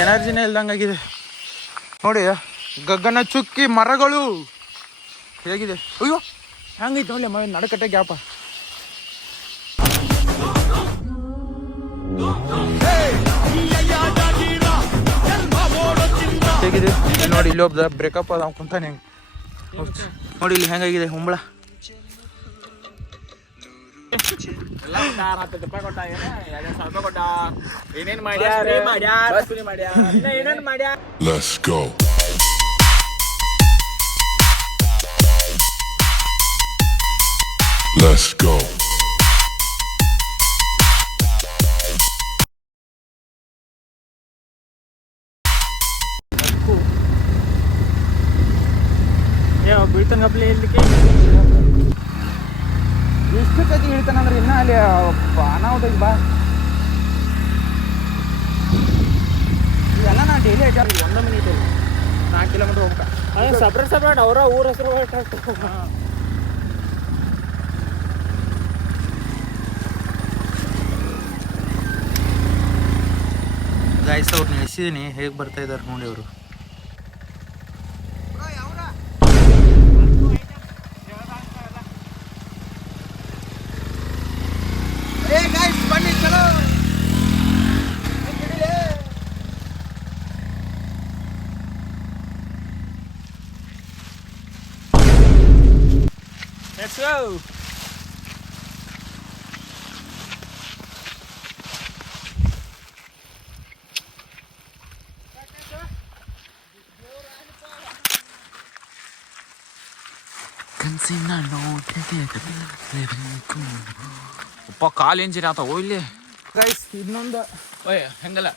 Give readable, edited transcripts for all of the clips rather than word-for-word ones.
ಎನರ್ಜಿನೇ ಇಲ್ದಂಗಾಗಿದೆ ನೋಡಿ. ಗಗನ ಚುಕ್ಕಿ ಮರಗಳು ಹೇಗಿದೆ. ಅಯ್ಯೋ ಹೆಂಗೈತೆ ನೋಡಿ ಮನೆ ನಡಕಟ್ಟೆ ಗ್ಯಾಪ. ಹೇಗಿದೆ ನೋಡಿ, ಇಲ್ಲಿ ಒಬ್ಬ ಬ್ರೇಕಪ್ ಅದ ಕುಂತಾನೆ ಹೆಂಗೆ ನೋಡಿ. ಇಲ್ಲಿ ಹೆಂಗಾಗಿದೆ ಹುಂಬಳ. Let's go. Let's go. ಬೀಳ್ತಾನಪ್ಲೆ ಇರ್ಲಿಕ್ಕೆ ಎಷ್ಟು ಕತಿ ಹೇಳ್ತಾನಂದ್ರೆ ಇನ್ನ ಅಲ್ಲಿ ಅನಾಹುತ ಬಾ. ಇವೆಲ್ಲ ನಾ ಡೈಲಿ ಐಟ 1 ಮಿನಿಟ್ 4 ಕಿಲೋಮೀಟರ್ ಹೋಗ್ಬೇಕು. ಸಪ್ರೇಟ್ ಅವರ ಊರ ಹೆಸರು ಗಾಯ್ಸ್ ಅವ್ರು ನೆನೆಸಿದೀನಿ ಹೇಗೆ ಬರ್ತಾ ಇದಾರೆ ನೋಡಿ ಅವರು. ಬನ್ನಿ ಚಲೋ. Let's go. ಅಪ್ಪ ಕಾಲು ಇಂಜಿನ್ ಆತಾವ ಇಲ್ಲಿ ಗೈಸ್. ಇನ್ನೊಂದು ಹೆಂಗಲ್ಲ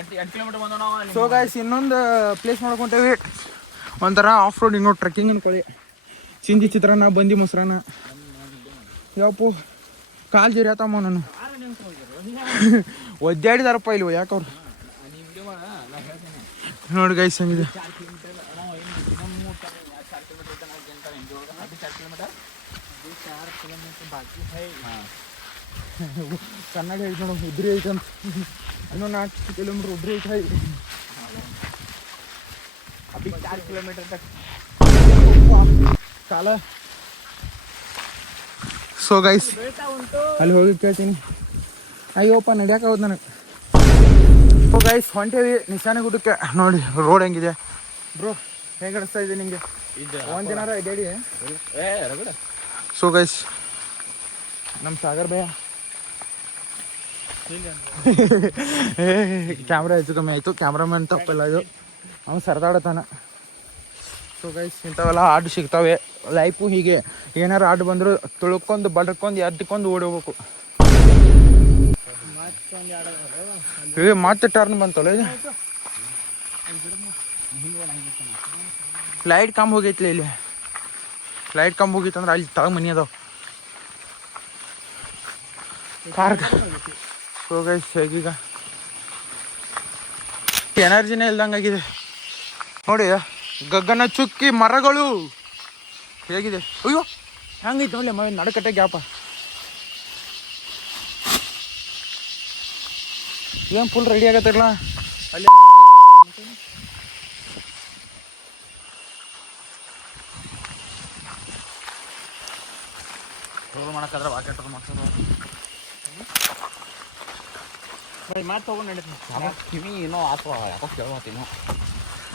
8 ಕಿಲೋಮೀಟರ್ ಬಂದ ನಾವು. ಸೊ ಗೈಸ್ ಇನ್ನೊಂದು ಪ್ಲೇಸ್ ಮಾಡ್ಕೊಂತೇವಿ, ಒಂಥರ ಆಫ್ ರೋಡಿಂಗ್ ನೋಡಿ, ಟ್ರೆಕ್ಕಿಂಗ್ ಅನ್ಕೊಳ್ಳಿ. ಚಿಂದಿ ಚಿತ್ರಾನ್ನ, ಬಂದಿ ಮೊಸರನ್ನ, ಯಾವಪ್ಪು ಕಾಲು ಜೀರಿ ಆತಮ್ಮ ನಾನು ಒದ್ದಾಡಿದಾರಪ್ಪ ಇಲ್ಲಿ ಯಾಕವ್ರು ನೋಡಿ ಗೈಸ್ ಹೆಂಗಿದೆ. ಕನ್ನಡ ಐತೆ ನೋಡು, ಉದ್ರಿ ಐತಂತ. ಇನ್ನೂ 4 ಕಿಲೋಮೀಟರ್ ಉದ್ರಿ ಐತೆ. ಅಭಿ 4 ಕಿಲೋಮೀಟರ್ ತಕ್ ಕಾಲ. ಸೊ ಗೈಸ್ ಅಲ್ಲಿ ಹೋಗಿ ಕೇಳ್ತೀನಿ. ಅಯ್ಯೋಪ್ಪ ನಡ್ಯಾಕ ಹೋದ್ ನನಗೆ. ಸೊ ಗೈಸ್ ಹೊಂಟೇವಿ ನಿಶಾನೆ ಗುಡ್ಡಕ್ಕೆ. ನೋಡಿ ರೋಡ್ ಹೆಂಗಿದೆ ಬ್ರೋ, ಹೇಗೆ ಅನಿಸ್ತಾ ಇದೆ ನಿಮಗೆ? ಒಂದಿನಾರ ಇದೇಡಿ. ಸೊ ಗೈಸ್ ನಮ್ಮ ಸಾಗರ್ ಭಯ ಕ್ಯಾಮ್ರಾ ಹೆಚ್ಚು ಕಮ್ಮಿ ಆಯಿತು, ಕ್ಯಾಮ್ರಾಮನ್ ತಪ್ಪಲ್ಲ ಇದು, ಅವ್ನು ಸರದಾಡತಾನ. ಸೊ ಗೈಸ್ ಇಂಥವೆಲ್ಲ ಆಡು ಸಿಗ್ತಾವೆ ಲೈಫು. ಹೀಗೆ ಏನಾರು ಆಡು ಬಂದರೂ ತುಳ್ಕೊಂಡು ಬಡ್ಕೊಂಡು ಎದ್ಕೊಂಡು ಓಡಿ ಹೋಗ್ಬೇಕು. ಮತ್ತೆ ಟರ್ನ್ ಬಂತಲ್ಲ ಇದು. ಲೈಟ್ ಕಮ್ಮಿ ಹೋಗೈತ್ಲ ಇಲ್ಲಿ. ಲೈಟ್ ಕಮ್ಮಿ ಹೋಗಿತ್ತಂದ್ರೆ ಅಲ್ಲಿ ತಳ ಮನಿ ಅದಾವ ಕಾರ್. ಸೊ ಗೈಸ್ ಹೇಗೀಗ ಎನರ್ಜಿನೇ ಇಲ್ದಂಗಾಗಿದೆ ನೋಡಿ. ಗಗನ ಚುಕ್ಕಿ ಮರಗಳು ಹೇಗಿದೆ. ಅಯ್ಯೋ ಹೆಂಗೈತೆ ನೋಡಿ ಮನೆ ನಡಕಟ್ಟೆ ಗ್ಯಾಪ. ಏನು ಫುಲ್ ರೆಡಿ ಆಗತ್ತಿರಲ್ಲ ಅಲ್ಲಿ. ರೋಲ್ ಮಾಡಕ್ಕಾದ್ರೆ ವಾಕೆಟ್ ರೋಲ್ ಮಾಡ್ತಾರೆ.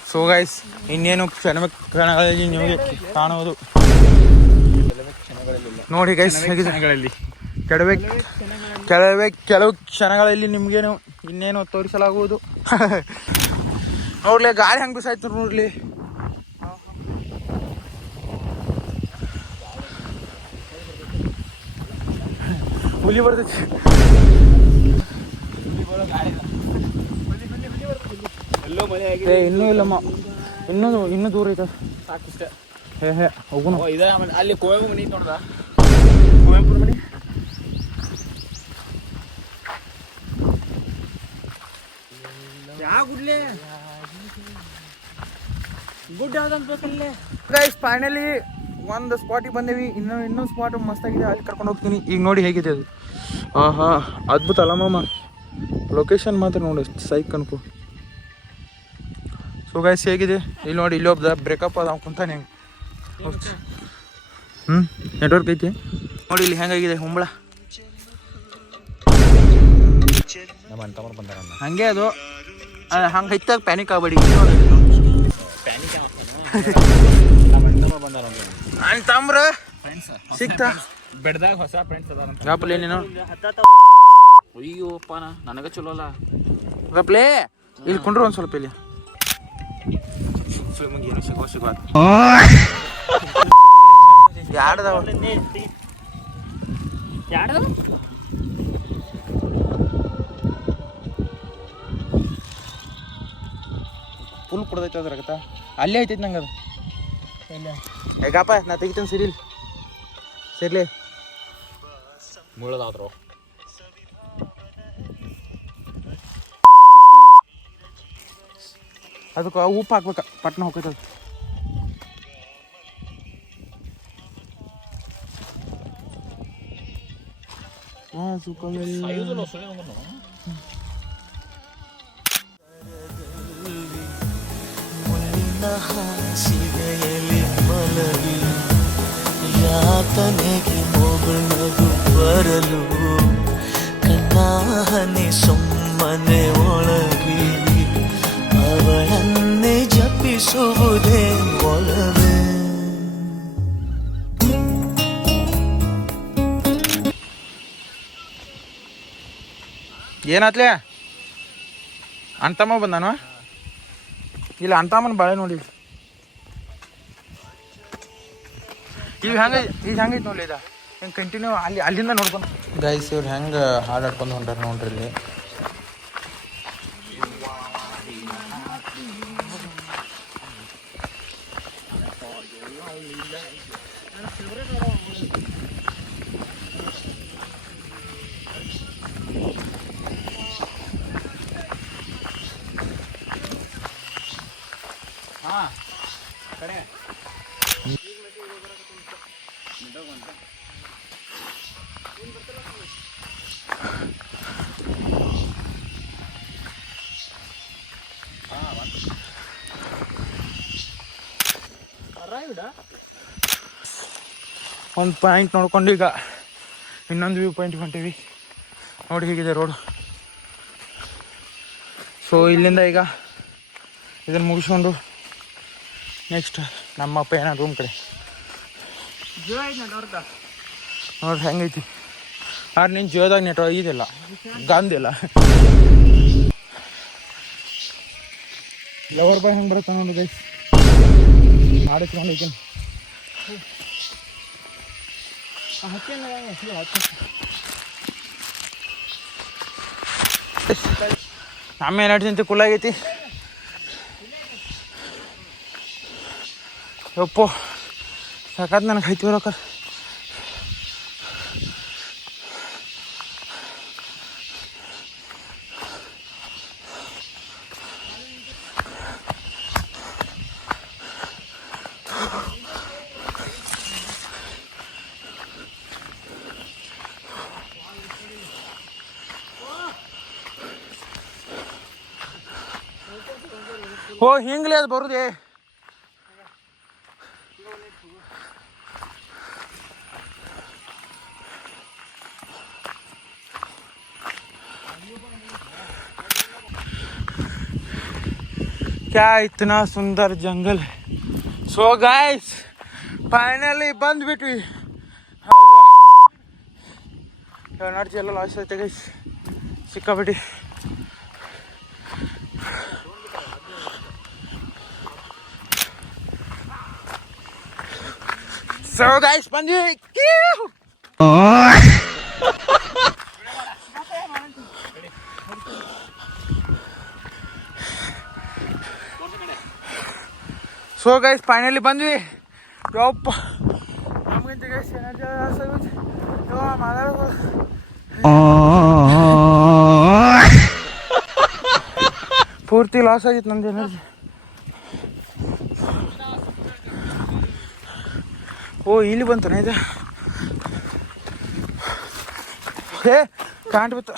ಸೊ ಗೈಸ್ ಇನ್ನೇನು ಕ್ಷಣಗಳಲ್ಲಿ ನಿಮಗೆ ಕಾಣುವುದು ನೋಡಿ ಗೈಸ್ ಹೇಗಿದೆ. ಕೆಲವು ಕ್ಷಣಗಳಲ್ಲಿ ನಿಮ್ಗೇನು ಇನ್ನೇನು ತೋರಿಸಲಾಗುವುದು. ನೋಡ್ಲಿ ಗಾಳಿ ಹೆಂಗೆ ಬಿಸಾಯ್ತು ನೋಡ್ಲಿ. ಹುಲಿ ಬರ್ತೈತಿ. ಇನ್ನೂ ಇಲ್ಲಮ್ಮ, ಇನ್ನೂ ದೂರ ಐತೆ ಸಾಕಿಷ್ಟೇ. ಹೇ ಹೋಗೋಣ. ಅಲ್ಲಿ ಕುವೆಂಪು ಮನಿ ನೋಡ್ದ, ಕುವೆಂಪು ಮನಿ. ಗುಡ್ ಯಾವ್ದಂತ ಬೇಕಲ್ಲೇ ಗೈಸ್. ಫೈನಲಿ ಒಂದು ಸ್ಪಾಟಿಗೆ ಬಂದೇವಿ. ಇನ್ನೊಂದು ಸ್ಪಾಟ್ ಮಸ್ತಾಗಿದೆ, ಅಲ್ಲಿ ಕರ್ಕೊಂಡು ಹೋಗ್ತೀನಿ. ಈಗ ನೋಡಿ ಹೇಗಿದೆ ಅದು. ಆಹಾ ಅದ್ಭುತ ಅಲ್ಲ ಮಾಮ. ಲೊಕೇಶನ್ ಮಾತ್ರ ನೋಡಿ ಸೈಕ್ ಅನ್ಕೋ. ಸೊ ಗೈಸ್ ಹೇಗಿದೆ ಇಲ್ಲಿ ನೋಡಿ, ಇಲ್ಲಿ ಒಬ್ಬ ಬ್ರೇಕಪ್ ಅದ ಕುಂತಾನೆ ಹೆಂಗೆ. ನೆಟ್ವರ್ಕ್ ಐತಿ ನೋಡಿ ಇಲ್ಲಿ ಹೆಂಗಾಗಿದೆ ಹುಂಬಳ. ಹಂಗೆ ಅದು ಹಂಗೆ ಹೈತಾಗ ಪ್ಯಾನಿಕ್ ಆಗ್ಬೇಡಿ. ಅಂತಂಬ್ರ ಸಿಕ್ತಾ ಬೆಡ್ದಾಗ ಹೊಸ ಫ್ರೆಂಡ್ಸ್ ಅದಾರಂತ ಗಪ್ಲೇ ನೀನು. ಅಯ್ಯೋಪ್ಪ ನನಗೆ ಚಲೋ ಅಲ್ಲ ಗಪ್ಲೇ. ಇಲ್ಲಿ ಕೊಂಡ್ರು ಒಂದು ಸ್ವಲ್ಪ ಇಲ್ಲಿ ಏನು ಸಿಗೋ ಯಾರ್ದವ ಫುಲ್ ಕುಡ್ದೈತೆ ಅದ್ರಾಗತ್ತ ಅಲ್ಲೇ ಐತೈತಿ ನಂಗೆ ಅದು. ಹೇಗಪ್ಪ ನಾ ತೆಗಿತೇನೆ ಸೇರ್ಲಿ ಮುಳದಾದ್ರು ಅದಕ್ಕೆ ಉಪ್ಪು ಹಾಕ್ಬೇಕ ಪಟ್ನ ಹೋಗ್ತೈತದ. ಹಾಸಿಗೆಯಲ್ಲಿ ಮಲಗಿ ಯಾತನೆಗೆ ಮೊಗಳದು ಬರಲು ಕಣ್ಣಾಹನೆ ಸುಮ್ಮನೆ ಒಳಗಿ ಅವಳನ್ನೇ ಜಪಿಸುವುದೇ ಒಲವೇ. ಏನಾತ್ಲೆ ಅಂತಮ್ಮ ಬಂದಾನು ಇಲ್ಲ ಅಂತಮ್ಮನ ಬಾಳೆ ನೋಡಿ. ಈಗ ಹೆಂಗೈತೆ ನೋಡಿ ಇದ ಹೆಂಗೆ ಕಂಟಿನ್ಯೂ ಅಲ್ಲಿಂದ ನೋಡ್ಕೊಂಡು. ಗೈಸ್ ಇವ್ರು ಹೆಂಗೆ ಹಾಡಾಡ್ಕೊಂಡು ಹೊಂಟಾರ ನೋಡ್ರಿ ಇಲ್ಲಿ. ಒಂದು ಪಾಯಿಂಟ್ ನೋಡ್ಕೊಂಡು ಈಗ ಇನ್ನೊಂದು ವ್ಯೂ ಪಾಯಿಂಟ್ ಹೊಂಟೀವಿ ನೋಡಿ. ಹೀಗಿದೆ ರೋಡ್. ಸೊ ಇಲ್ಲಿಂದ ಈಗ ಇದನ್ನು ಮುಗಿಸ್ಕೊಂಡು ನೆಕ್ಸ್ಟ್ ನಮ್ಮ ಅಪ್ಪ ಏನೋ ರೂಮ್ ಕಡೆ ನೋಡ್ರಿ ಹೆಂಗೈತಿ. ಆದ್ರೆ ನೀನು ಜಿಯೋದಾಗ ನೆಟ್ವರ್ಕ್ ಇದಿಲ್ಲ ಗಂದಿಲ್ಲ. ಲವರ್ ಬಾಯ್ ಹೆಂಗೆ ಬರುತ್ತೆ ನೋಡಿ ಗೈಸ್ ಮಾಡಿಸ್ಕೊಂಡು ನಮ್ಮ ಏನಾಡ್ತಿ ಅಂತ ಕುಲ್ಲಾಗೈತಿ. ಯಪ್ಪೋ ಸಾಕಾದ್ ನನಗೆ ಹೈತಿ ಬರೋಕ. ಓ ಹಿಂಗ್ಲೇ ಅದು ಬರುದೇ. क्या इतना सुंदर जंगल है. सो गाइस फाइनली ಬಂದ್ಬಿಟ್ವಿ. ಎನರ್ಜಿ ಎಲ್ಲ ಲಾಸ್ ಆಯ್ತು ಗೈಸ್ ಸಿಕ್ಕಾಬಿಟ್ಟು. ಸೊ ಗೈಸ್ ಬಂದ್ವಿ. ಸೊ ಗೈಸ್ ಫೈನಲಿ ಬಂದ್ವಿ. ಯಪ್ಪ ನಮಗಿಂತ ಗೈಸ್ ಎನರ್ಜಿ ಲಾಸ್ ಆಗುತ್ತೆ. ಪೂರ್ತಿ ಲಾಸ್ ಆಗಿತ್ತು ನಮ್ದು ಎನರ್ಜಿ. ಓ ಇಲ್ಲಿ ಬಂತಾನೆ ಇದು. ಏ ಕಾಂಟ್ ಬಿತ್ತು.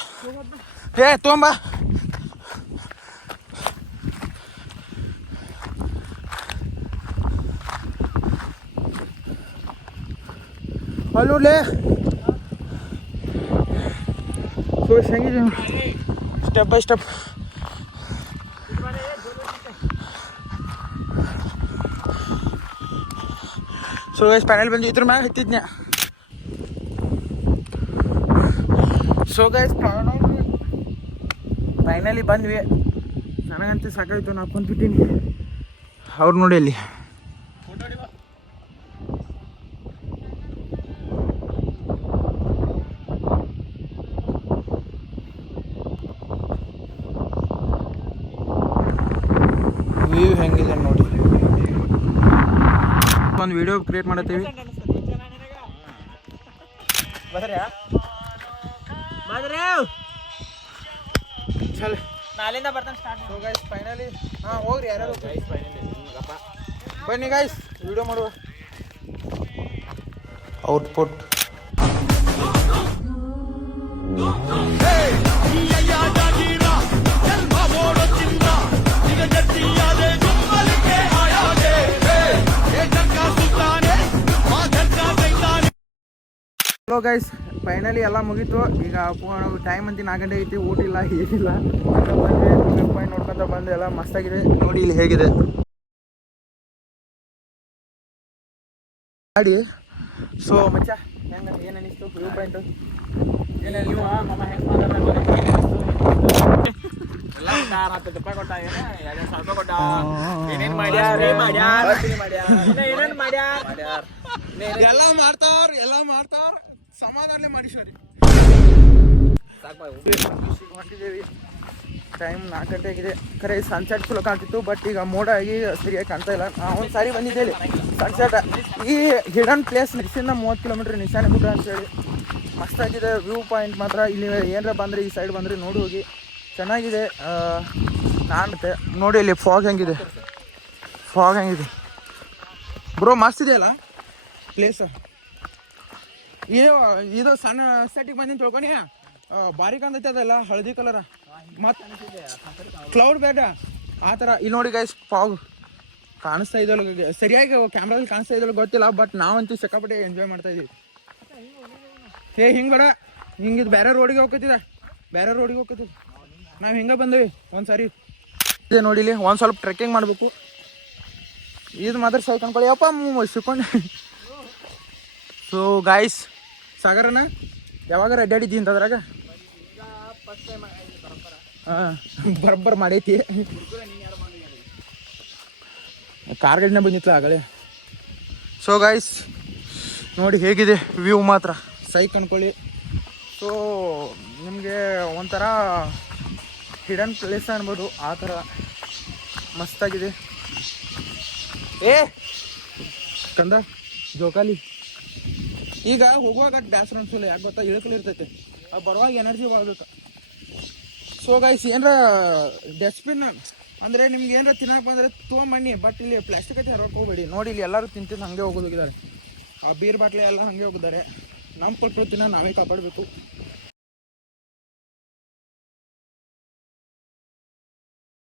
ಏ ತೊಂಬ ಅಲ್ಲೂರ್ಲೆ ಸೊ ಹೆಂಗಿದೆ step by step. So guys panel ಬಂದು ಇದ್ರ ಮ್ಯಾಗ ಹತ್ತಿದ್ನ್ಯಾ. ಸೊ ಗೈಸ್ ಫೈನಲಿ ಬಂದ್ವಿ. ನನಗಂತೂ ಸಾಕಾಯ್ತು, ನಾ ಕುಂತ್ಬಿಟ್ಟಿನಿ. ಅವ್ರು ನೋಡಿ ಅಲ್ಲಿ ವ್ಯೂ ಹೆಂಗಿದೆ ನೋಡಿ. ಒಂದು ವಿಡಿಯೋ ಕ್ರಿಯೇಟ್ ಮಾಡತ್ತೀವಿ. ಚಲ್ ನಾಳೆಯಿಂದ ಬರ್ತಾನೆ ಸ್ಟಾರ್ಟ್. ಸೊ ಗೈಸ್ ಫೈನಲಿ ಹೋಗ್ರಿ ಯಾರು ಬನ್ನಿ ಗೈಸ್ ವಿಡಿಯೋ ಮಾಡುವ. ಔಟ್ಪುಟ್ ಹಲೋ ಗೈಸ್ ಫೈನಲಿ ಎಲ್ಲ ಮುಗೀತು. ಈಗ ಟೈಮ್ ಅಂತ 4 ಗಂಟೆ ಐತಿ, ಊಟ ಇಲ್ಲ ಏನಿಲ್ಲ. ಬಂದ್ವಿ ಪಾಯಿಂಟ್ ನೋಡ್ಕೊಂತ ಬಂದು ಎಲ್ಲ ಮಸ್ತಾಗಿದೆ ನೋಡಿ. ಇಲ್ಲಿ ಹೇಗಿದೆ ಗಾಡಿ. ಸೊ ಮಚ್ಚ ಹೆಂಗ ಏನು ಅನಿಸ್ತು ವ್ಯೂ ಪಾಯಿಂಟು? ಎಲ್ಲ ಮಾಡ್ತಾರ ಸಮಾಧಾನ ಮಾಡಿ ಸರಿ. ಹೊಂಟಿದ್ದೇವಿ. ಟೈಮ್ 4 ಗಂಟೆ ಆಗಿದೆ. ಖರೆ ಸನ್ಸೆಟ್ ಚಲೋ ಕಾಣ್ತಿತ್ತು, ಬಟ್ ಈಗ ಮೋಡ ಆಗಿ ಸರಿಯಾಗಿ ಕಾಣ್ತಾ ಇಲ್ಲ. ಒಂದು ಸಾರಿ ಬಂದಿದ್ದೆ ಇಲ್ಲಿ ಸನ್ಸೆಟ್. ಈ ಹಿಡನ್ ಪ್ಲೇಸ್ ನಿಶ್ಚಿಂದ 30 ಕಿಲೋಮೀಟ್ರ್ ನಿಶಾನೆ ಗುಡ್ಡ ಅಂತೇಳಿ ಮಸ್ತಾಗಿದೆ ವ್ಯೂ ಪಾಯಿಂಟ್ ಮಾತ್ರ. ಇಲ್ಲಿ ಏನಾರ ಬಂದರೆ ಈ ಸೈಡ್ ಬಂದರೆ ನೋಡಿ ಹೋಗಿ, ಚೆನ್ನಾಗಿದೆ. ಕಾಣುತ್ತೆ ನೋಡಿ ಇಲ್ಲಿ ಫಾಗ್ ಹೆಂಗಿದೆ ಬ್ರೋ, ಮಸ್ತ್ ಇದೆಯಲ್ಲ ಪ್ಲೇಸ್. ಇದು ಸಣ್ಣ ಸೆಟ್ಟಿಗೆ ಬಂದಿನ ತಿಳ್ಕೊನಿ, ಬಾರಿ ಕಾಣ್ತೈತೆ ಅದೆಲ್ಲ ಹಳದಿ ಕಲರ ಮತ್ತು ಕ್ಲೌಡ್ ಬೇಡ ಆ ಥರ. ಇಲ್ಲಿ ನೋಡಿ ಗೈಸ್ ಫಾಗ್ ಕಾಣಿಸ್ತಾ ಇದಲ್ಲ, ಸರಿಯಾಗಿ ಕ್ಯಾಮ್ರಾದಲ್ಲಿ ಕಾಣಿಸ್ತಾ ಇದಲ್ಲ ಗೊತ್ತಿಲ್ಲ, ಬಟ್ ನಾವಂತೂ ಸಿಕ್ಕಾಪಟ್ಟೆ ಎಂಜಾಯ್ ಮಾಡ್ತಾ ಇದೀವಿ. ಹಿಂಗೆ ಬೇಡ, ಹಿಂಗಿದು ಬೇರೆ ರೋಡಿಗೆ ಹೋಗ್ತಿದ್ದೆ, ನಾವು ಹಿಂಗೆ ಬಂದೇವಿ ಒಂದು ಸಾರಿ. ಇದೆ ನೋಡಿ ಇಲ್ಲಿ ಒಂದು ಸ್ವಲ್ಪ ಟ್ರೆಕ್ಕಿಂಗ್ ಮಾಡಬೇಕು. ಇದು ಮಾತ್ರ ಸೈ ಕನ್ಕೊಳ್ಳಿ ಅಪ್ಪ ಸಿಕ್ಕೊಂಡು. ಸೊ ಗಾಯ್ಸ್ ಸಾಗರನ ಯಾವಾಗ ಅಡ್ಡಾಡಿದ್ದಿ ಅಂತದ್ರಾಗ? ಹಾಂ ಬರೋಬ್ಬರ ಮಾಡೈತಿ. ಕಾರ್ ಗಾಡಿನ ಬಂದಿತ್ತಲ್ಲ ಆಗಲೇ. ಸೊ ಗಾಯ್ಸ್ ನೋಡಿ ಹೇಗಿದೆ ವ್ಯೂ ಮಾತ್ರ ಸೈಕ್ ಅನ್ಕೊಳ್ಳಿ. ಸೊ ನಿಮಗೆ ಒಂಥರ ಹಿಡನ್ ಪ್ಲೇಸ್ ಅನ್ಬೋದು, ಆ ಥರ ಮಸ್ತಾಗಿದೆ. ಕಂದ ಜೋಕಾಲಿ ಈಗ ಹೋಗುವಾಗ ಬ್ಯಾಸ್ರ ಅನ್ಸಲ್ಲ, ಯಾಕೆ ಗೊತ್ತಾ? ಇಳಕಲ್ ಇರ್ತೈತೆ, ಬರುವಾಗ ಎನರ್ಜಿ ಮಾಡ್ಬೇಕು. ಸೊ ಗೈಸ್ ಏನರ ಡಸ್ಟ್ಬಿನ್ ಅಂದರೆ ನಿಮ್ಗೆ ಏನಾರ ತಿನ್ನಕ್ಕೆ ಬಂದರೆ ತೊಗೊಂಬನ್ನಿ, ಬಟ್ ಇಲ್ಲಿ ಪ್ಲಾಸ್ಟಿಕ್ ಐತೆ ಹರಕ್ಕೆ ಹೋಗ್ಬೇಡಿ. ನೋಡಿ ಇಲ್ಲಿ ಎಲ್ಲರೂ ತಿಂತಿದ್ದು ಹಾಗೆ ಹೋಗೋಗಿದ್ದಾರೆ. ಆ ಬೀರ್ ಬಾಟ್ಲಿ ಎಲ್ಲ ಹಾಗೆ ಹೋಗಿದ್ದಾರೆ. ನಮ್ಮ ಕೊಟ್ಟಿರ್ತೀನ ನಾವೇ ಕಾಪಾಡಬೇಕು.